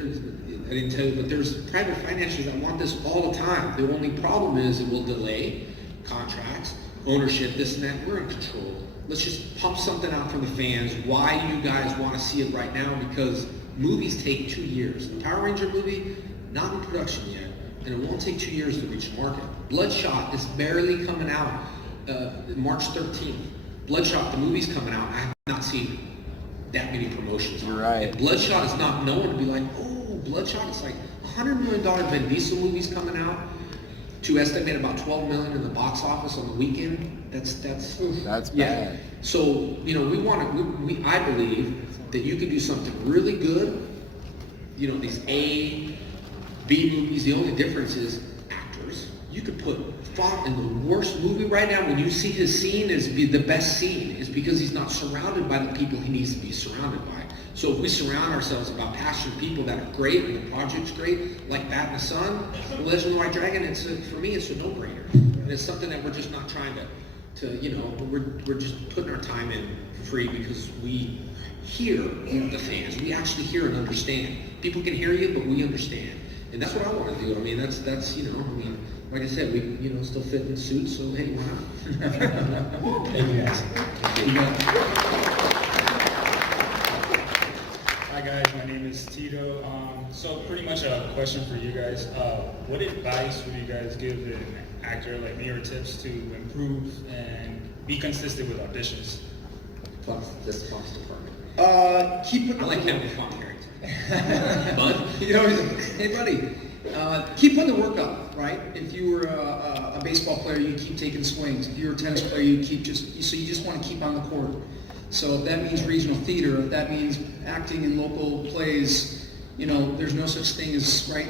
there's private financiers that want this all the time. The only problem is it will delay contracts, ownership, this and that. We're in control. Let's just pump something out for the fans. Why do you guys want to see it right now? Because movies take 2 years. The Power Ranger movie, not in production yet, and it won't take 2 years to reach market. Bloodshot is barely coming out March 13th. Bloodshot, the movie's coming out. I have not seen that many promotions. Right. And Bloodshot is not known to be like, oh, Bloodshot is like $100 million Vin Diesel movies coming out to estimate about $12 million in the box office on the weekend. That's bad. Yeah. So, you know, I believe that you can do something really good. You know, these A, B movies, the only difference is actors. You could put Faunt in the worst movie right now. When you see his scene is the best scene, is because he's not surrounded by the people he needs to be surrounded by. So if we surround ourselves about passionate people that are great and the project's great, like Bat in the Sun, The Legend of the White Dragon, for me, it's a no-brainer. And it's something that we're just not trying to you know, we're just putting our time in for free because we hear the fans. We actually hear and understand. People can hear you, but we understand. And that's what I want to do. I mean, that's you know, I mean, like I said, we, you know, still fit in suits, so hey, why not? Thank you guys. Hi guys, my name is Tito. So pretty much a question for you guys. What advice would you guys give an actor like me, or tips to improve and be consistent with auditions? This Font's department. I like having fun here. Bud? You know, hey buddy, keep putting the work up, right? If you were a baseball player, you keep taking swings. If you're a tennis player, you just want to keep on the court. So if that means regional theater, if that means acting in local plays, you know, there's no such thing as, right?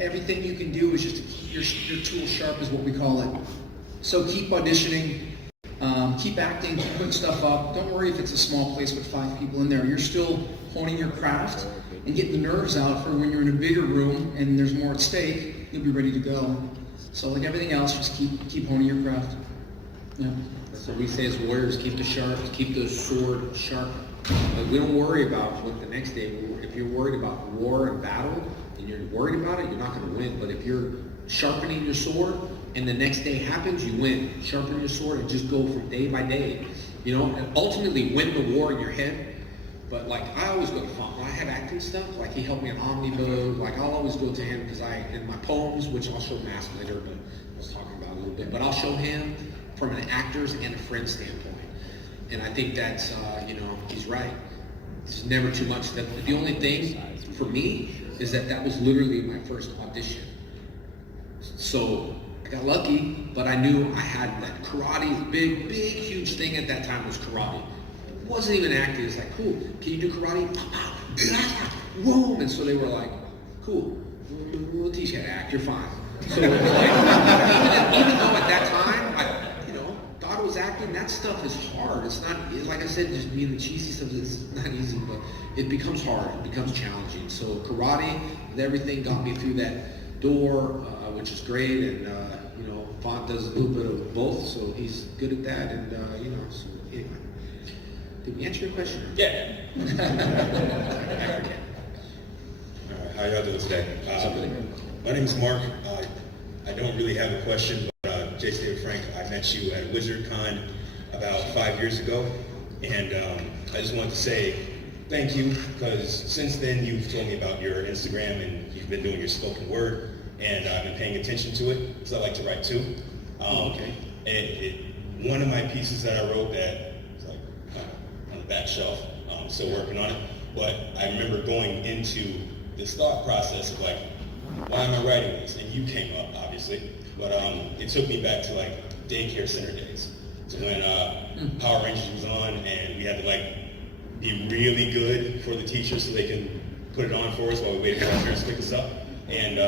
Everything you can do is just to keep your tool sharp, is what we call it. So keep auditioning, keep acting, keep putting stuff up. Don't worry if it's a small place with 5 people in there. You're still honing your craft and getting the nerves out for when you're in a bigger room and there's more at stake, you'll be ready to go. So like everything else, just keep honing your craft. Yeah. So we say as warriors, keep the sword sharp. Like, we don't worry about what the next day. If you're worried about war and battle, and you're worried about it, you're not going to win. But if you're sharpening your sword, and the next day happens, you win. Sharpen your sword and just go from day by day. You know, and ultimately win the war in your head. But like, I always go to Faunt. When I have acting stuff, like he helped me in Omnibus. Like, I'll always go to him because in my poems, which I'll show Mask later, but I was talking about a little bit. But I'll show him from an actor's and a friend standpoint. And I think that's, he's right. It's never too much. The only thing for me is that was literally my first audition. So I got lucky, but I knew I had that karate, big, huge thing at that time was karate. It wasn't even acting. It's like, cool, can you do karate? Boom! And so they were like, cool, we'll teach you how to act, you're fine. So it was like, even though at that time, I thought it was acting, that stuff is hard. It's not, like I said, just being the cheesy stuff is not easy, but it becomes hard, it becomes challenging. So karate, with everything, got me through that door, which is great, and Faunt does a little bit of both, so he's good at that, and so anyway. Did we answer your question? Yeah. How y'all doing today? My name is Mark. I don't really have a question, but Jason and Frank, I met you at WizardCon about 5 years ago, and I just wanted to say thank you, because since then you've told me about your Instagram and you've been doing your spoken word, and I've been paying attention to it, because I like to write too. Okay. And one of my pieces that I wrote that is like on the back shelf, I'm still working on it, but I remember going into this thought process of like, why am I writing this? And you came up, obviously, but it took me back to like daycare center days. So when Power Rangers was on and we had to like be really good for the teachers so they can put it on for us while we waited for our parents to pick us up. And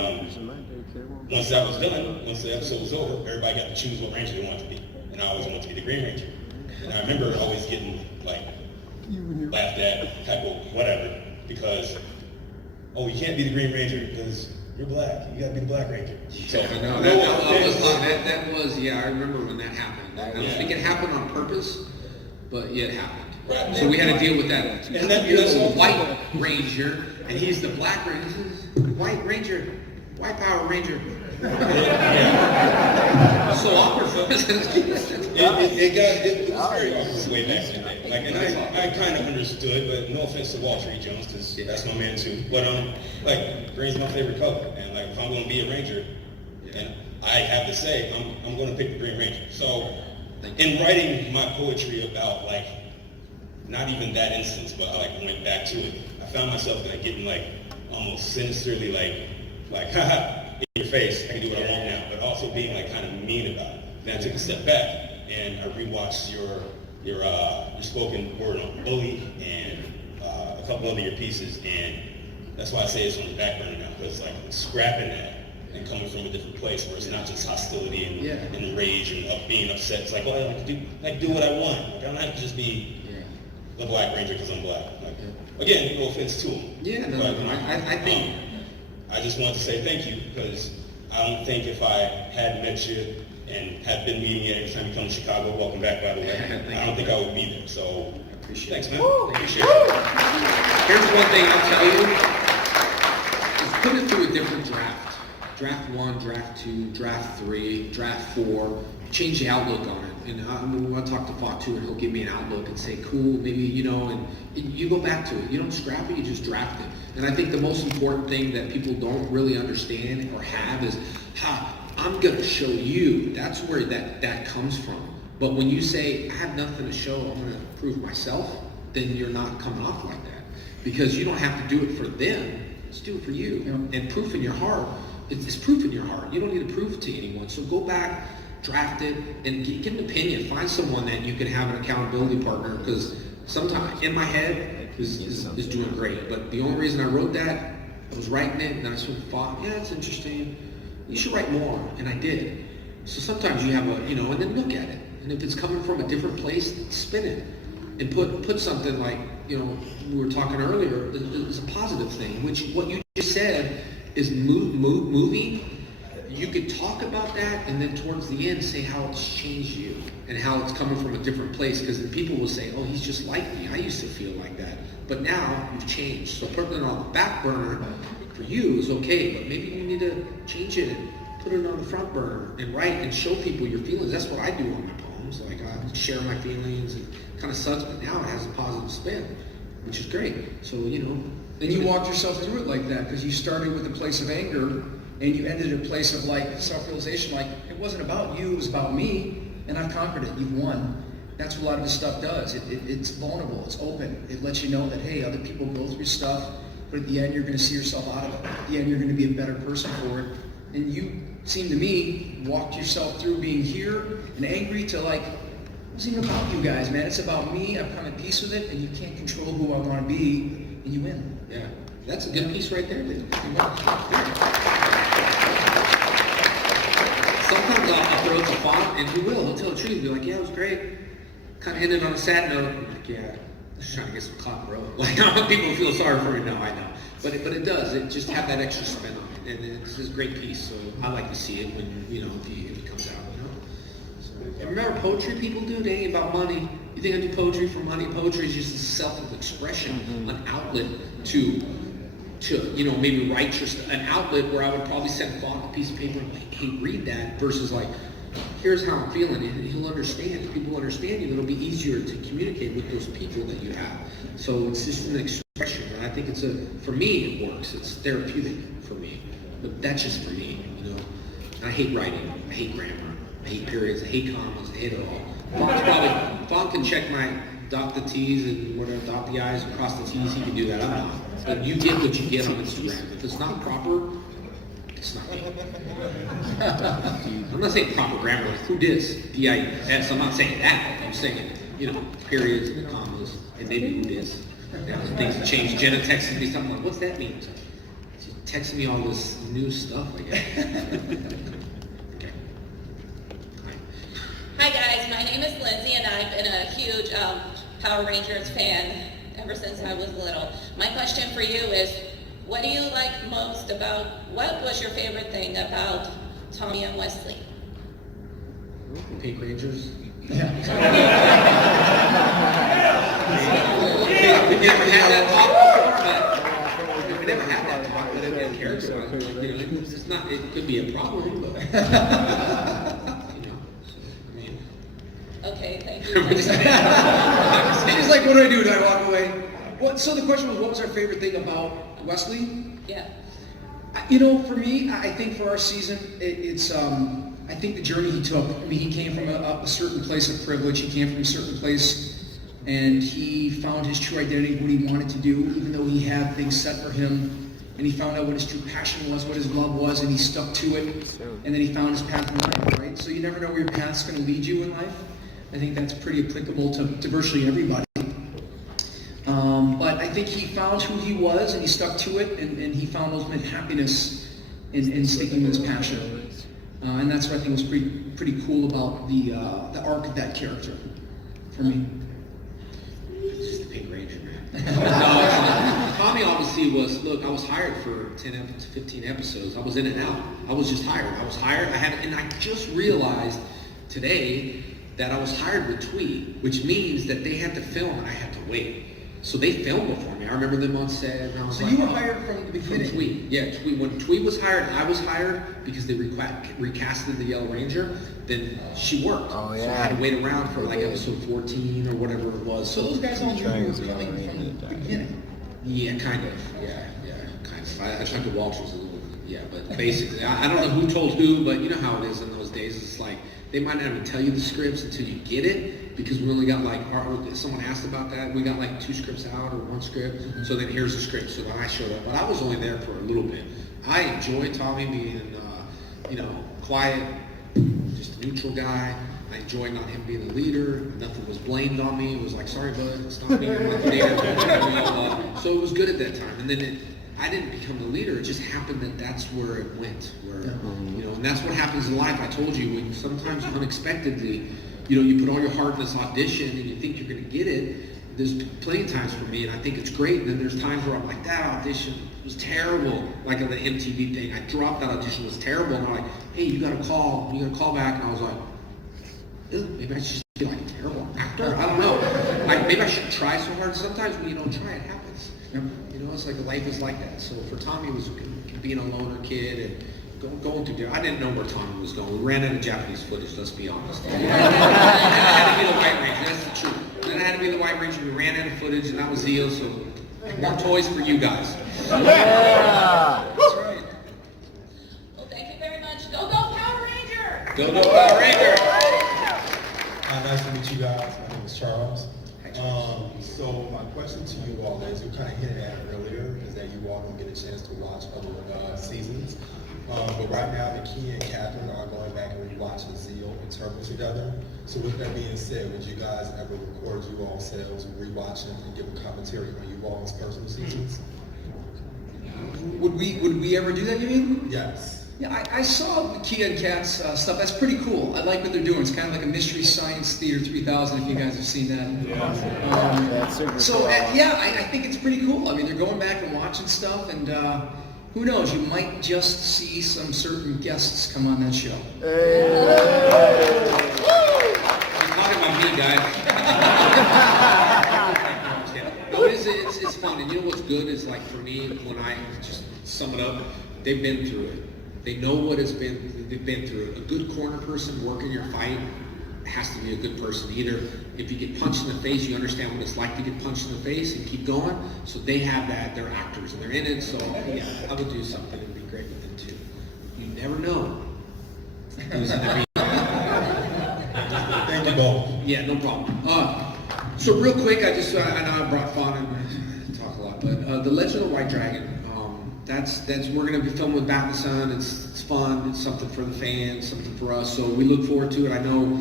once that was done, once the episode was over, everybody got to choose what Ranger they wanted to be. And I always wanted to be the Green Ranger. And I remember always getting like laughed at, type of whatever, because, oh, you can't be the Green Ranger because you're black. You gotta be the Black Ranger. So, I know. That was, I remember when that happened. I don't think it happened on purpose, but yeah, it happened. Right. So we had to deal with that. And that's a white Ranger, and he's the Black Ranger. White Ranger, White Power Ranger. So awkward for us. It was very awkward way back in the day. Like, and I kind of understood, but no offense to Walter E. Jones, because that's my man too. But like, green's my favorite color, and like, if I'm going to be a Ranger, and I have to say, I'm going to pick the Green Ranger. So, in writing my poetry about like, not even that instance, but I like went back to it, I found myself like getting like almost sinisterly like, haha, in your face, I can do what I want now, but also being like kind of mean about it. Then I took a step back and I rewatched your spoken word on bully and a couple other your pieces, and that's why I say it's on the back burner now, because like scrapping that and coming from a different place where it's not just hostility and rage and being upset. It's like, oh, I like to do what I want. Like, I don't have to just be the Black Ranger because I'm black. Like, again, no offense to him. Yeah, no, I think. I just want to say thank you, because I don't think if I had met you and had been meeting you every time you come to Chicago, welcome back, by the way, I don't think I would be there. So, thanks, man. Appreciate it. Here's one thing I'll tell you. Is put it through a different draft. Draft 1, Draft 2, Draft 3, Draft 4. Change the outlook on it. And I'll talk to Faunt too, and he'll give me an outlook and say, cool, maybe, and you go back to it. You don't scrap it, you just draft it. And I think the most important thing that people don't really understand or have is, I'm going to show you. That's where that comes from. But when you say, I have nothing to show, I'm going to prove myself, then you're not coming off like that. Because you don't have to do it for them, just do it for you. And proof in your heart, it's proof in your heart. You don't need to prove it to anyone. So go back, draft it, and get an opinion. Find someone that you can have an accountability partner, because sometimes in my head is doing great. But the only reason I wrote that, I was writing it, and then I sort of thought, yeah, it's interesting. You should write more, and I did. So sometimes you have and then look at it. And if it's coming from a different place, spin it. And put something like, we were talking earlier, it's a positive thing, which what you just said is moving. You could talk about that, and then towards the end say how it's changed you and how it's coming from a different place, because then people will say, oh, he's just like me. I used to feel like that. But now you've changed. So putting it on the back burner for you is okay, but maybe you need to change it and put it on the front burner and write and show people your feelings. That's what I do on my poems. Like, I share my feelings. It kind of sucks, but now it has a positive spin, which is great. So, And you walked yourself through it like that, because you started with a place of anger, and you ended at a place of like self-realization, like it wasn't about you, it was about me, and I've conquered it, you've won. That's what a lot of this stuff does. It's vulnerable, it's open. It lets you know that, hey, other people go through stuff, but at the end you're going to see yourself out of it. At the end you're going to be a better person for it. And you seem to me, walked yourself through being here and angry to like, it wasn't even about you guys, man. It's about me. I've come at peace with it, and you can't control who I want to be, and you win. Yeah, that's a good piece right there, dude. Sometimes I'll throw it to Faunt, and he will. He'll tell the truth. He'll be like, yeah, it was great. Kind of ended on a sad note. I'm like, yeah, just trying to get some clout, bro. Like, I don't want people to feel sorry for me. No, I know. But it does. It just have that extra spin on it. And it's a great piece, so I like to see it when, you know, if it comes out, you know. So, and remember, poetry people do, they ain't about money. You think I do poetry for money? Poetry is just a self-expression, an outlet to you know, maybe write an outlet where I would probably send Faunt a piece of paper and like, hey, read that, versus like, here's how I'm feeling, and he'll understand. If people understand you, it'll be easier to communicate with those people that you have. So it's just an expression, and I think for me, it works. It's therapeutic for me, but that's just for me, you know. I hate writing, I hate grammar, I hate periods, I hate commas, I hate it all. Faunt can check my dot the T's and whatever, dot the I's, and cross the T's, he can do that, I'm not. But you get what you get on Instagram. If it's not proper, it's not me. I'm not saying proper grammar, like who dis, D-I-S, I'm not saying that. I'm saying, you know, periods and commas, and maybe who dis. Things change. Jenna texted me something like, what's that mean? She's texting me all this new stuff, I guess. Okay. Hi guys, my name is Lindsay and I've been a huge Power Rangers fan ever since I was little. My question for you is, what do you like most about, what was your favorite thing about Tommy and Wesley? Pink Rangers. Yeah. We never had that talk before, but we never had that talk, but it cares about it. You know, it's not, it could be a problem, but, you know, so, I mean. Okay, thank you. He's like, what do? Do I walk away? So the question was, what was our favorite thing about Wesley? Yeah. You know, for me, I think for our season, it's I think the journey he took. I mean, he came from a certain place of privilege. He came from a certain place, and he found his true identity, what he wanted to do, even though he had things set for him. And he found out what his true passion was, what his love was, and he stuck to it. And then he found his path in life, right? So you never know where your path's going to lead you in life. I think that's pretty applicable to virtually everybody. But I think he found who he was, and he stuck to it, and he found ultimate happiness in sticking with his passion. And that's what I think was pretty cool about the arc of that character for me. It's just the Pink Ranger, man. No, Tommy obviously was, look, I was hired for 10 to 15 episodes. I was in and out. I was just hired. And I just realized today that I was hired with Twee, which means that they had to film and I had to wait. So they filmed before me. I remember them on set, and I was so like, you were hired from the beginning? From Twee. Yeah, Twee. When Twee was hired, I was hired because they recasted the Yellow Ranger. Then she worked. Oh, yeah. So I had to wait around for like episode 14 or whatever it was. So those guys all knew you were coming from the beginning? Yeah, kind of. Yeah, kind of. I talked to Walters a little bit. Yeah, but basically, I don't know who told who, but you know how it is in those days. It's like, they might not even tell you the scripts until you get it, because we only got like, someone asked about that, we got like 2 scripts out or 1 script, so then here's the script, so then I showed up, but I was only there for a little bit. I enjoyed Tommy being, you know, quiet, just a neutral guy. I enjoyed not him being the leader. Nothing was blamed on me. It was like, sorry, bud, it's not me, I'm not the leader. So it was good at that time, and then I didn't become the leader. It just happened that that's where it went. You know, and that's what happens in life. I told you, when sometimes unexpectedly, you know, you put all your heart in this audition and you think you're going to get it. There's plenty of times for me, and I think it's great. And then there's times where I'm like, that audition was terrible. Like on the MTV thing, I dropped that audition, it was terrible. And they're like, hey, you got to call back. And I was like, maybe I should just be like a terrible actor. I don't know. Like, maybe I should try so hard. Sometimes when you don't try, it happens. You know, it's like life is like that. So for Tommy, it was being a loner kid and going through there. I didn't know where Tommy was going. We ran out of Japanese footage, let's be honest. It had to be the White Ranger, that's the truth. Then it had to be the White Ranger. We ran out of footage, and that was the deal. So more toys for you guys. Yeah. That's right. Well, thank you very much. Go Power Ranger! Go Power Ranger! Nice to meet you guys. Charles. So my question to you all is, you kind of hinted at it earlier, is that you all don't get a chance to watch other seasons. But right now, Nakia and Catherine are going back and rewatching Zeal and Turbo together. So with that being said, would you guys ever record you all selves rewatching and give a commentary on you all's personal seasons? Would we ever do that, you mean? Yes. Yeah, I saw Kia and Kat's stuff. That's pretty cool. I like what they're doing. It's kind of like a Mystery Science Theater 3000, if you guys have seen that. That's super So, cool. I think it's pretty cool. I mean, they're going back and watching stuff, and who knows, you might just see some certain guests come on that show. You're talking about me, guys. No, it's fun. And you know what's good is, like, for me, when I just sum it up, they've been through it. They know what they've been through it. A good corner person working your fight has to be a good person. Either if you get punched in the face, you understand what it's like to get punched in the face and keep going. So they have that. They're actors and they're in it. So yeah, I would do something. It'd be great with them too. You never know who's in the Thank you both. Yeah, no problem. So real quick, I know I brought Faunt in, talk a lot, but the Legend of the White Dragon. That's we're going to be filming with Back in the Sun. It's fun. It's something for the fans, something for us. So we look forward to it. I know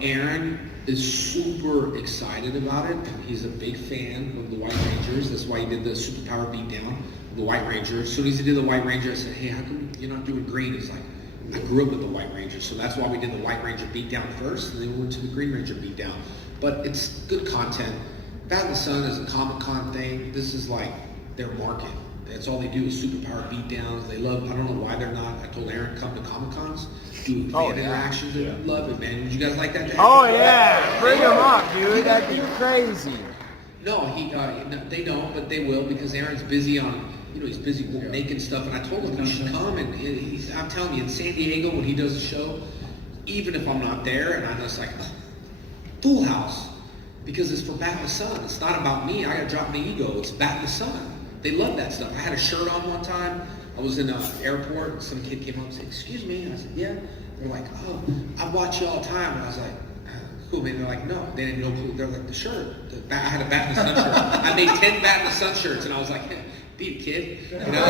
Aaron is super excited about it. He's a big fan of the White Rangers. That's why he did the superpower beatdown of the White Ranger. As soon as he did the White Ranger, I said, hey, how come you're not doing green? He's like, I grew up with the White Ranger. So that's why we did the White Ranger beatdown first, and then we went to the Green Ranger beatdown. But it's good content. Back in the Sun is a Comic-Con thing. This is like their market. That's all they do is superpower beatdowns. They love, I don't know why they're not. I told Aaron, come to Comic-Cons, do fan interactions. They love it, man. Would you guys like that? Oh yeah, bring them up, dude. That'd be crazy. No, they don't, but they will because Aaron's busy on, he's busy making stuff. And I told him he should come. And I'm telling you, in San Diego when he does a show, even if I'm not there, and I'm just like, full house, because it's for Back in the Sun. It's not about me. I got to drop my ego. It's Back in the Sun. They love that stuff. I had a shirt on one time. I was in an airport. And some kid came up and said, excuse me. And I said, yeah. They're like, oh, I watch you all the time. And I was like, cool, man. They're like, no. They didn't know who. They're like, the shirt. I had a Back in the Sun shirt. I made 10 Back in the Sun shirts. And I was like, hey, beat it, kid. Get out of here.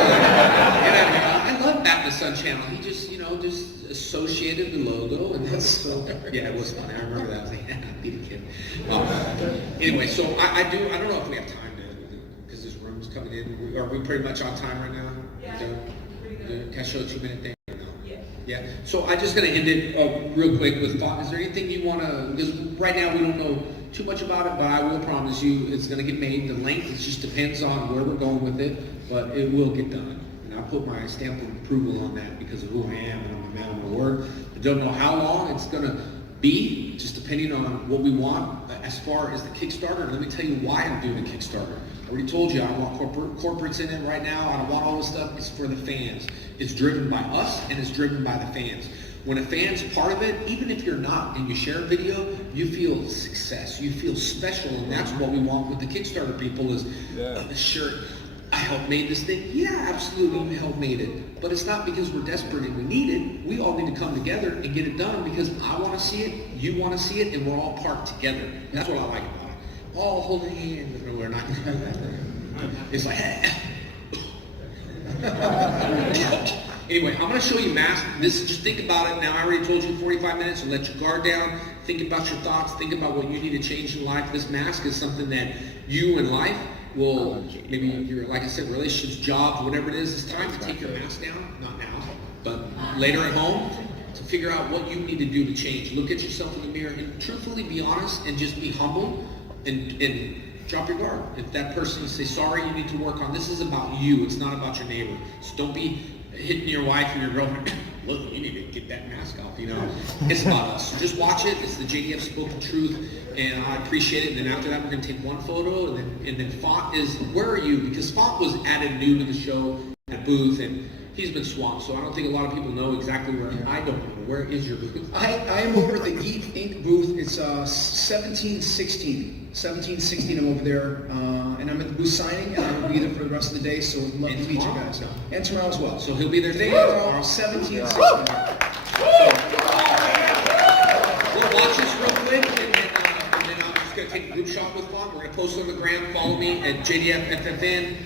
I love Back in the Sun channel. He just, just associated the logo. And that's so, yeah, it was funny. I remember that. I was like, yeah, beat it, kid. Anyway, so I don't know if we have time. Coming in, are we pretty much on time right now? Yeah. Can I show a 2-minute thing? Or no? Yeah. So I'm just going to end it real quick with Faunt. Is there anything you want to? Because right now we don't know too much about it, but I will promise you it's going to get made. The length it just depends on where we're going with it, but it will get done. And I'll put my stamp of approval on that because of who I am and I'm a man of my word. I don't know how long it's going to be, just depending on what we want. As far as the Kickstarter, let me tell you why I'm doing a Kickstarter. I already told you I don't want corporates in it right now. I don't want all this stuff. It's for the fans. It's driven by us and it's driven by the fans. When a fan's part of it, even if you're not and you share a video, you feel success. You feel special, and that's what we want with the Kickstarter people is the shirt. I helped made this thing. Yeah, absolutely, we helped made it. But it's not because we're desperate and we need it. We all need to come together and get it done because I want to see it, you want to see it, and we're all part together. That's what I like about it. All holding hands. No, we're not. It's like, anyway, I'm going to show you masks. Just think about it. Now, I already told you 45 minutes, so let your guard down. Think about your thoughts. Think about what you need to change in life. This mask is something that you in life will, maybe your, like I said, relationships, jobs, whatever it is, it's time to take your mask down. Not now, but later at home to figure out what you need to do to change. Look at yourself in the mirror and truthfully be honest and just be humble and drop your guard. If that person says, sorry, you need to work on, this is about you. It's not about your neighbor. So don't be hitting your wife or your girlfriend. Look, you need to get that mask off, It's about us. So just watch it. It's the JDF Spoken Truth, and I appreciate it. And then after that, we're going to take one photo, and then Faunt is, where are you? Because Faunt was added new to the show at a booth, and he's been swamped, so I don't think a lot of people know exactly where. I don't know. Where is your booth? I am over at the Geek Inc. booth. It's 1716. 1716, I'm over there, and I'm at the booth signing, and I'm going to be there for the rest of the day, so I'd love to meet you guys. And tomorrow as well. So he'll be there today? Tomorrow, 1716. So, we'll watch this real quick, and then I'm just going to group shot with Faunt. We're gonna post it on the gram. Follow me at JDFFFN.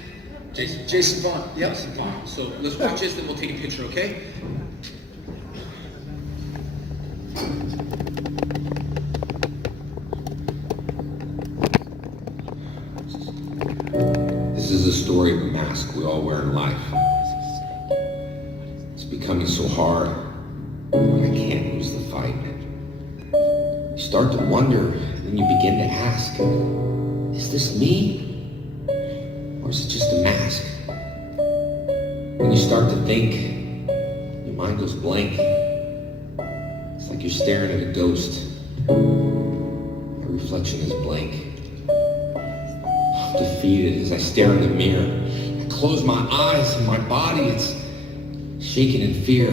Jason Faunt. Yep. Jason Faunt. So let's watch this, then we'll take a picture, okay? This is a story of a mask we all wear in life. It's becoming so hard when I can't lose the fight. You start to wonder, then you begin to ask, is this me? Or is it just a mask? When you start to think, your mind goes blank. It's like you're staring at a ghost. My reflection is blank. Defeated as I stare in the mirror. I close my eyes and my body is shaking in fear.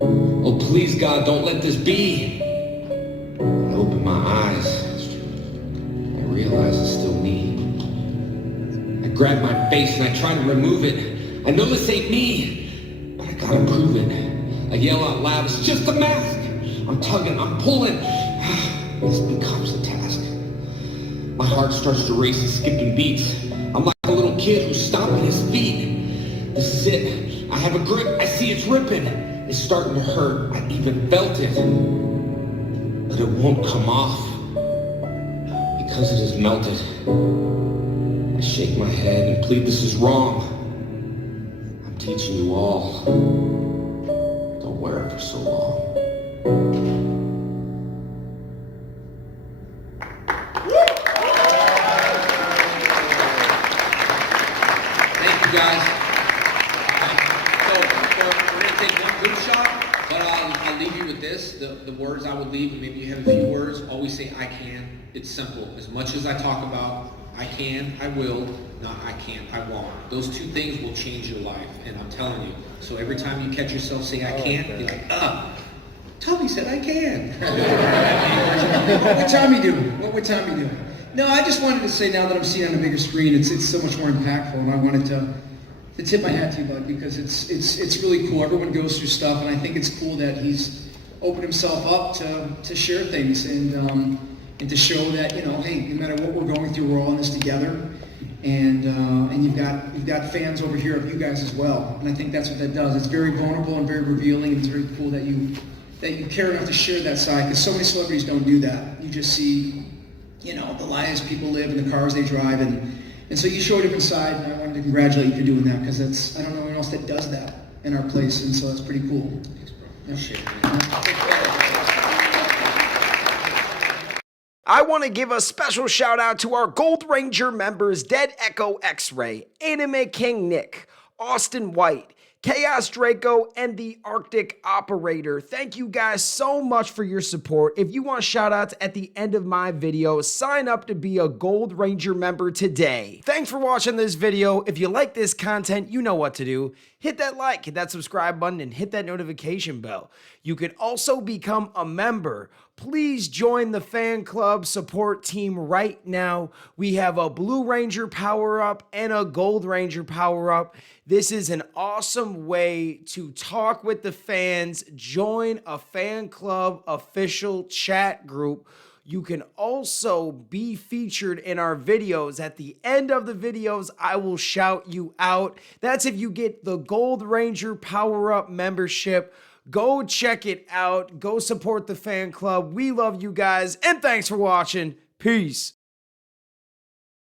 Oh, please, God, don't let this be. I open my eyes. I realize it's still me. I grab my face and I try to remove it. I know this ain't me, but I gotta prove it. I yell out loud, it's just a mask. I'm tugging, I'm pulling. This becomes a task. My heart starts to race and skipping beats. I'm like a little kid who's stomping his feet. This is it. I have a grip. I see it's ripping. It's starting to hurt. I even felt it. But it won't come off because it is melted. I shake my head and plead this is wrong. I'm teaching you all. Don't wear it for so long. Guys, so we're going to take one group shot, but I'll leave you with this. The words I would leave, and maybe you have a few words, always say I can. It's simple. As much as I talk about I can, I will, not I can't, I won't. Those two things will change your life, and I'm telling you. So every time you catch yourself saying I can't, you're like, Tommy said I can. What would Tommy do? What would Tommy do? No, I just wanted to say now that I'm seeing it on a bigger screen, it's so much more impactful, and I wanted to tip my hat to you, bud, because it's really cool. Everyone goes through stuff, and I think it's cool that he's opened himself up to share things and to show that, you know, hey, no matter what we're going through, we're all in this together, and you've got fans over here of you guys as well, and I think that's what that does. It's very vulnerable and very revealing, and it's very cool that you care enough to share that side, because so many celebrities don't do that. You just see, you know, the lives people live and the cars they drive, and so you show a different side, and I wanted to congratulate you for doing that, because I don't know anyone else that does that in our place, and so it's pretty cool. Thanks, bro. Yeah. I want to give a special shout out to our Gold Ranger members, Dead Echo X-Ray, Anime King Nick, Austin White, Chaos Draco, and the Arctic Operator. Thank you guys so much for your support. If you want shout outs at the end of my video, sign up to be a Gold Ranger member today. Thanks for watching this video. If you like this content, you know what to do. Hit that like, hit that subscribe button, and hit that notification bell. You can also become a member. Please join the fan club support team right now. We have a Blue Ranger power-up and a Gold Ranger power-up. This is an awesome way to talk with the fans, join a fan club official chat group. You can also be featured in our videos. At the end of the videos, I will shout you out. That's if you get the Gold Ranger power-up membership. Go check it out. Go support the fan club. We love you guys, and thanks for watching. Peace.